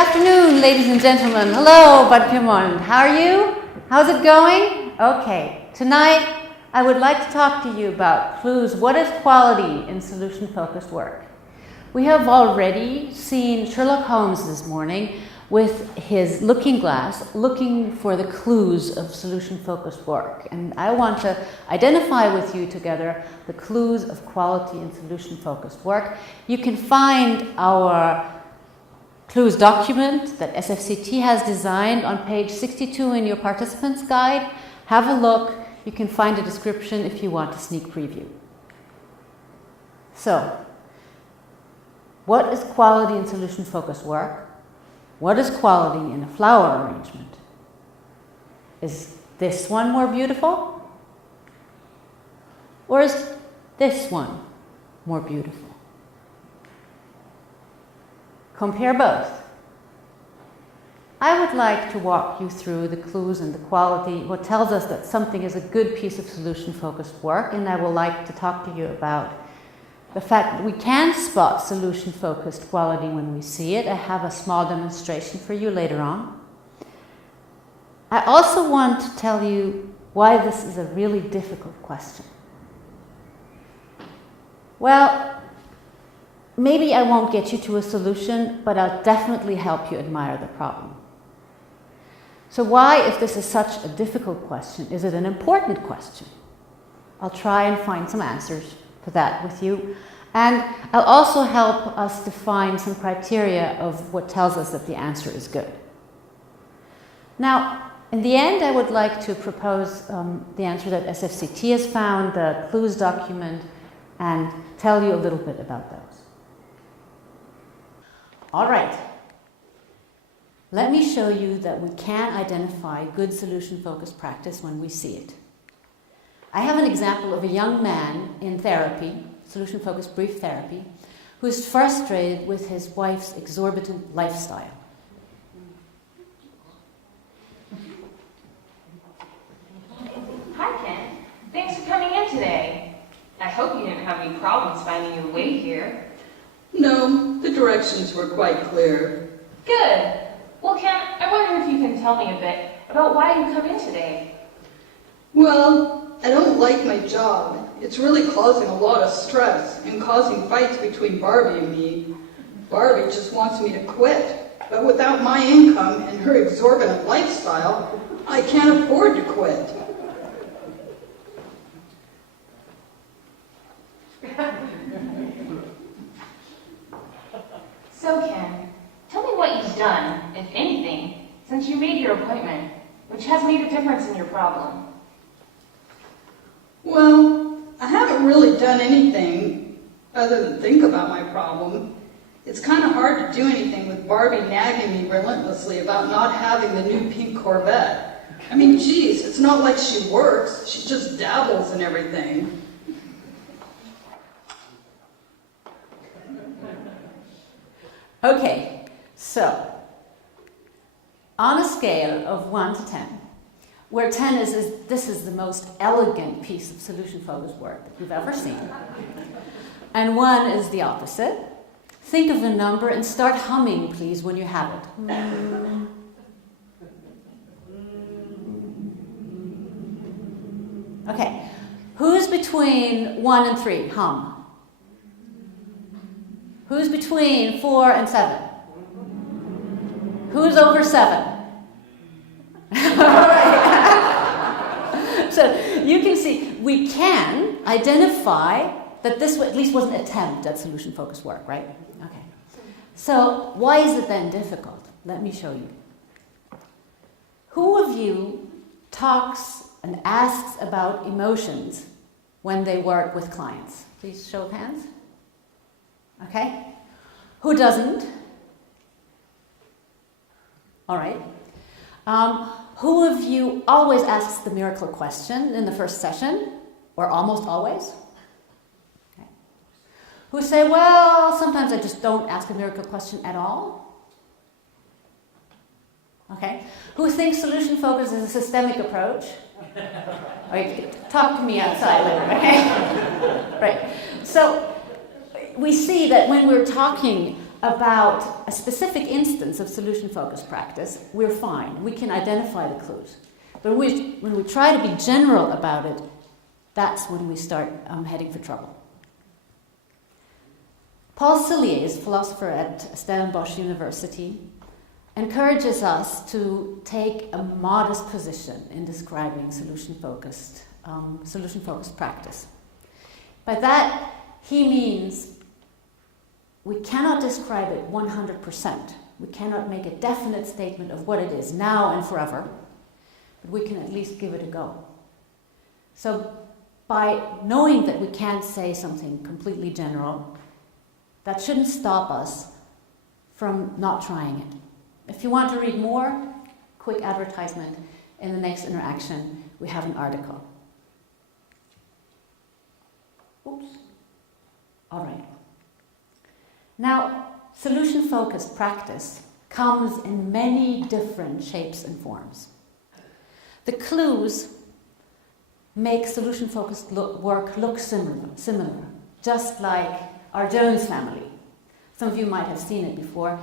afternoon, ladies and gentlemen. Hello, Badpimon. How are you? How's it going? Okay. Tonight, I would like to talk to you about clues. What is quality in solution-focused work? We have already seen Sherlock Holmes this morning with his looking glass, looking for the clues of solution-focused work. And I want to identify with you together the clues of quality in solution-focused work. You can find our clues document that SFCT has designed on page 62 in your participants guide. Have a look. You can find a description if you want a sneak preview. So, what is quality in solution-focused work? What is quality in a flower arrangement? Is this one more beautiful? Or is this one more beautiful? Compare both. I would like to walk you through the clues and the quality, what tells us that something is a good piece of solution-focused work, and I would like to talk to you about the fact that we can spot solution-focused quality when we see it. I have a small demonstration for you later on. I also want to tell you why this is a really difficult question. Well, maybe I won't get you to a solution, but I'll definitely help you admire the problem. So why, if this is such a difficult question, is it an important question? I'll try and find some answers for that with you. And I'll also help us define some criteria of what tells us that the answer is good. Now, in the end, I would like to propose the answer that SFCT has found, the clues document, and tell you a little bit about those. All right. Let me show you that we can identify good solution-focused practice when we see it. I have an example of a young man in therapy, solution-focused brief therapy, who is frustrated with his wife's exorbitant lifestyle. Hi, Ken. Thanks for coming in today. I hope you didn't have any problems finding your way here. No, the directions were quite clear. Good. Well, Ken, I wonder if you can tell me a bit about why you come in today. Well, I don't like my job. It's really causing a lot of stress and causing fights between Barbie and me. Barbie just wants me to quit, but without my income and her exorbitant lifestyle, I can't afford to quit. So, Ken, tell me what you've done, if anything, since you made your appointment, which has made a difference in your problem. Well, I haven't really done anything other than think about my problem. It's kind of hard to do anything with Barbie nagging me relentlessly about not having the new pink Corvette. I mean, geez, it's not like she works. She just dabbles in everything. Okay, so on a scale of 1 to 10, where 10 is this is the most elegant piece of solution-focused work that you've ever seen, and 1 is the opposite, think of a number and start humming, please, when you have it. Okay, who's between 1 and 3? Hum. Who's between 4 and 7? Who's over 7? So you can see, we can identify that this at least was an attempt at solution-focused work, right? Okay. So why is it then difficult? Let me show you. Who of you talks and asks about emotions when they work with clients? Please show of hands. Okay. Who doesn't? All right. Who of you always asks the miracle question in the first session, or almost always? Okay. Who say, well, sometimes I just don't ask a miracle question at all? Okay. Who thinks solution focus is a systemic approach? All right, talk to me outside later, okay? Right. So we see that when we're talking about a specific instance of solution-focused practice, we're fine. We can identify the clues. But when we try to be general about it, that's when we start heading for trouble. Paul Cilliers, philosopher at Stellenbosch University, encourages us to take a modest position in describing solution-focused practice. By that, he means we cannot describe it 100%. We cannot make a definite statement of what it is now and forever, but we can at least give it a go. So by knowing that we can't say something completely general, that shouldn't stop us from not trying it. If you want to read more, quick advertisement. In the next interaction, we have an article. Oops. All right. Now, solution-focused practice comes in many different shapes and forms. The clues make solution-focused work look similar, just like our Jones family. Some of you might have seen it before.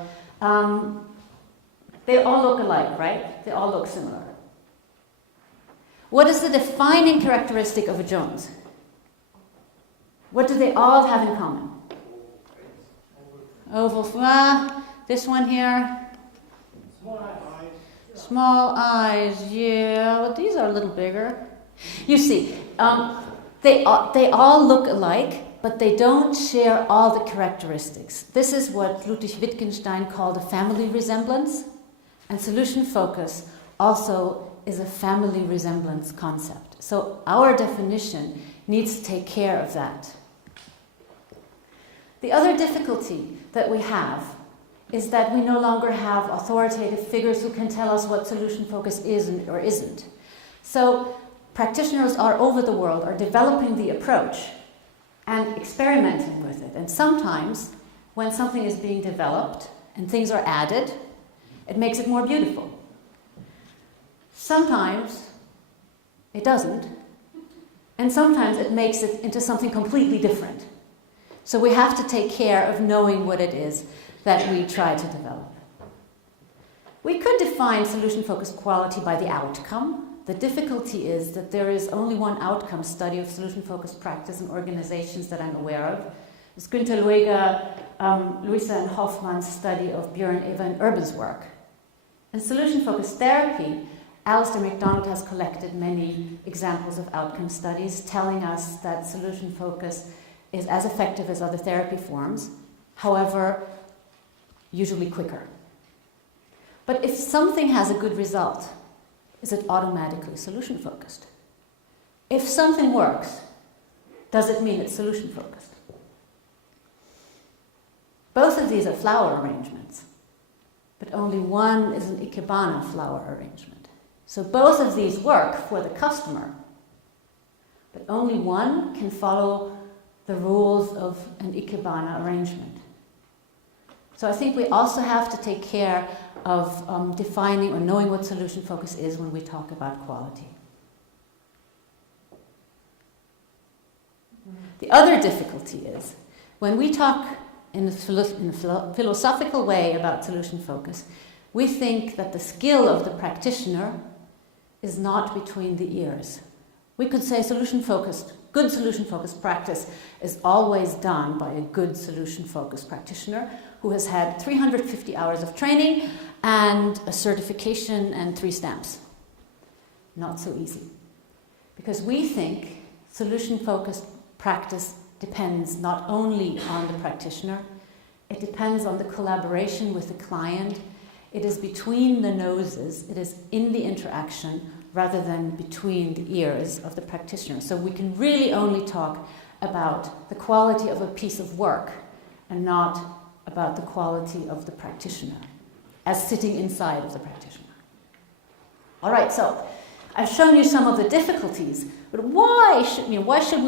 They all look alike, right? They all look similar. What is the defining characteristic of a Jones? What do they all have in common? Oval, this one here. Small eyes, yeah. Well, these are a little bigger. You see, they all look alike, but they don't share all the characteristics. This is what Ludwig Wittgenstein called a family resemblance, and solution focus also is a family resemblance concept. So our definition needs to take care of that. The other difficulty that we have is that we no longer have authoritative figures who can tell us what solution focus is or isn't. So practitioners all over the world are developing the approach and experimenting with it. And sometimes when something is being developed and things are added, it makes it more beautiful. Sometimes it doesn't. And sometimes it makes it into something completely different. So we have to take care of knowing what it is that we try to develop. We could define solution-focused quality by the outcome. The difficulty is that there is only one outcome study of solution-focused practice in organizations that I'm aware of. It's Günter Lueger, Luisa and Hoffman's study of Björn Eva and Urban's work. In solution-focused therapy, Alistair MacDonald has collected many examples of outcome studies telling us that solution focus is as effective as other therapy forms, however, usually quicker. But if something has a good result, is it automatically solution focused? If something works, does it mean it's solution focused? Both of these are flower arrangements, but only one is an ikebana flower arrangement. So both of these work for the customer, but only one can follow the rules of an ikebana arrangement. So I think we also have to take care of defining or knowing what solution focus is when we talk about quality. The other difficulty is when we talk in a philosophical way about solution focus, we think that the skill of the practitioner is not between the ears. We could say good solution-focused practice is always done by a good solution-focused practitioner who has had 350 hours of training and a certification and 3 stamps. Not so easy. Because we think solution-focused practice depends not only on the practitioner, it depends on the collaboration with the client. It is between the noses, it is in the interaction rather than between the ears of the practitioner. So we can really only talk about the quality of a piece of work and not about the quality of the practitioner as sitting inside of the practitioner. All right, so I've shown you some of the difficulties, but why should we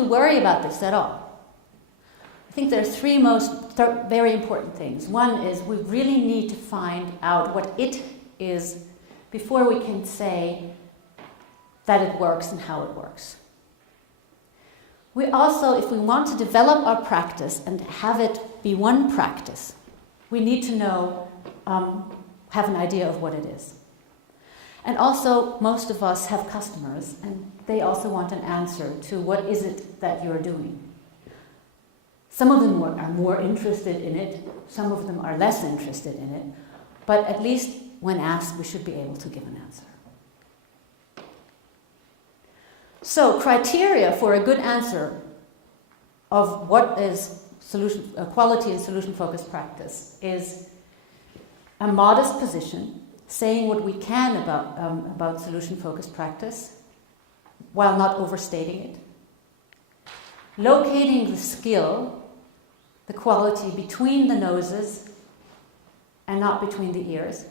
worry about this at all? I think there are 3 very important things. One is we really need to find out what it is before we can say that it works and how it works. We also, if we want to develop our practice and have it be one practice, we need to know, have an idea of what it is. And also, most of us have customers, and they also want an answer to what is it that you're doing. Some of them are more interested in it, some of them are less interested in it, but at least when asked, we should be able to give an answer. So, criteria for a good answer of what is quality and solution-focused practice is a modest position, saying what we can about solution-focused practice while not overstating it, locating the skill, the quality between the noses and not between the ears,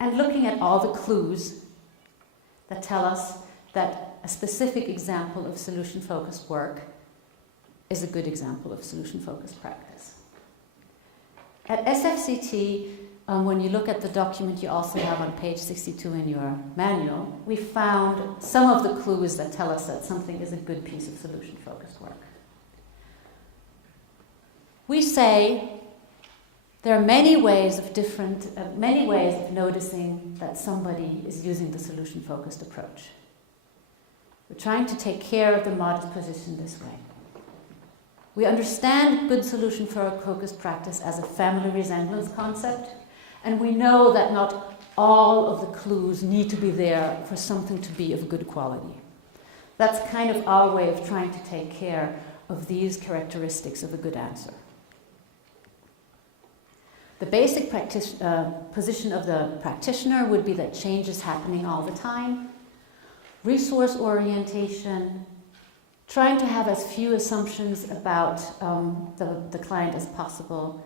and looking at all the clues that tell us that a specific example of solution-focused work is a good example of solution-focused practice. At SFCT, when you look at the document you also have on page 62 in your manual, we found some of the clues that tell us that something is a good piece of solution-focused work. We say there are many ways of noticing that somebody is using the solution-focused approach. We're trying to take care of the modest position this way. We understand good solution-focused practice as a family resemblance concept, and we know that not all of the clues need to be there for something to be of good quality. That's kind of our way of trying to take care of these characteristics of a good answer. The basic position of the practitioner would be that change is happening all the time, resource orientation, trying to have as few assumptions about the client as possible.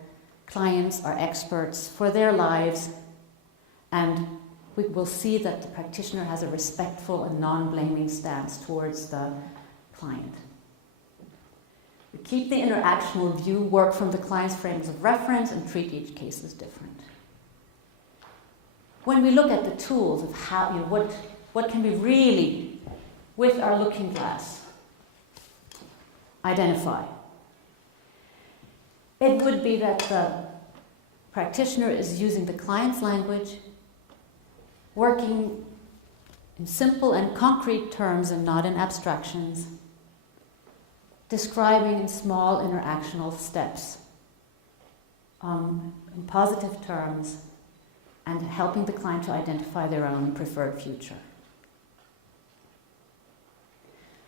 Clients are experts for their lives, and we will see that the practitioner has a respectful and non-blaming stance towards the client. We keep the interactional view, work from the client's frames of reference, and treat each case as different. When we look at the tools of how, what can we really, with our looking glass, identify? It would be that the practitioner is using the client's language, working in simple and concrete terms and not in abstractions, describing in small interactional steps, in positive terms, and helping the client to identify their own preferred future.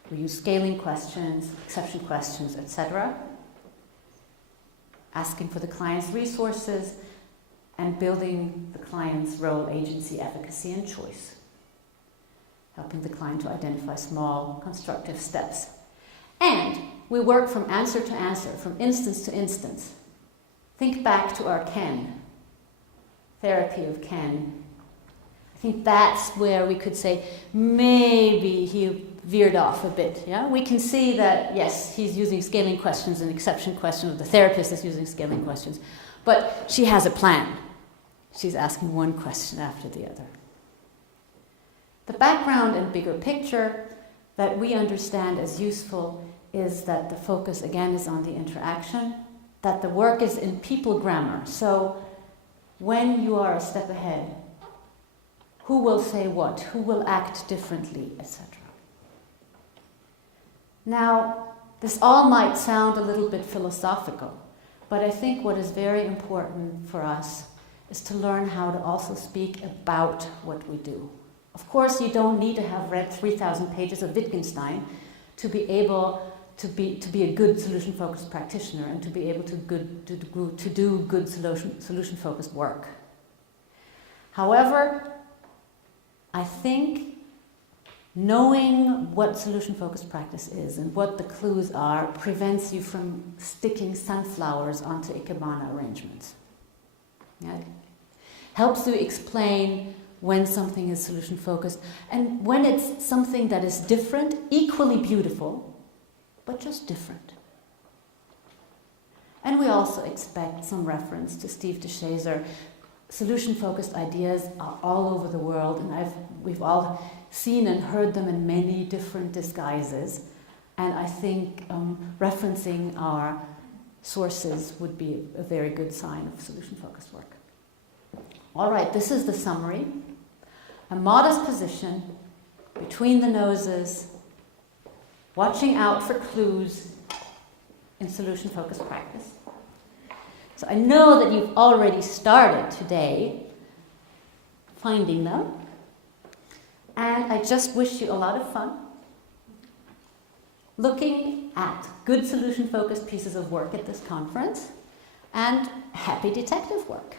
We use scaling questions, exception questions, etc., asking for the client's resources and building the client's role, agency, efficacy, and choice, helping the client to identify small, constructive steps. And we work from answer to answer, from instance to instance. Think back to our Ken, therapy of Ken. I think that's where we could say maybe he veered off a bit. Yeah, we can see that yes, he's using scaling questions and exception questions. The therapist is using scaling questions, but she has a plan. She's asking one question after the other. The background and bigger picture that we understand as useful is that the focus again is on the interaction, that the work is in people grammar. So when you are a step ahead, who will say what, who will act differently, etc. Now, this all might sound a little bit philosophical, but I think what is very important for us is to learn how to also speak about what we do. Of course, you don't need to have read 3,000 pages of Wittgenstein to be able to be a good solution-focused practitioner and to be able to do good solution-focused work. However, I think knowing what solution-focused practice is and what the clues are prevents you from sticking sunflowers onto ikebana arrangements. Yeah? Helps you explain when something is solution-focused and when it's something that is different, equally beautiful, but just different. And we also expect some reference to Steve DeShazer. Solution-focused ideas are all over the world, and we've all seen and heard them in many different disguises. And I think referencing our sources would be a very good sign of solution-focused work. All right, this is the summary. A modest position between the noses, watching out for clues in solution-focused practice. So I know that you've already started today finding them, and I just wish you a lot of fun looking at good solution-focused pieces of work at this conference, and happy detective work.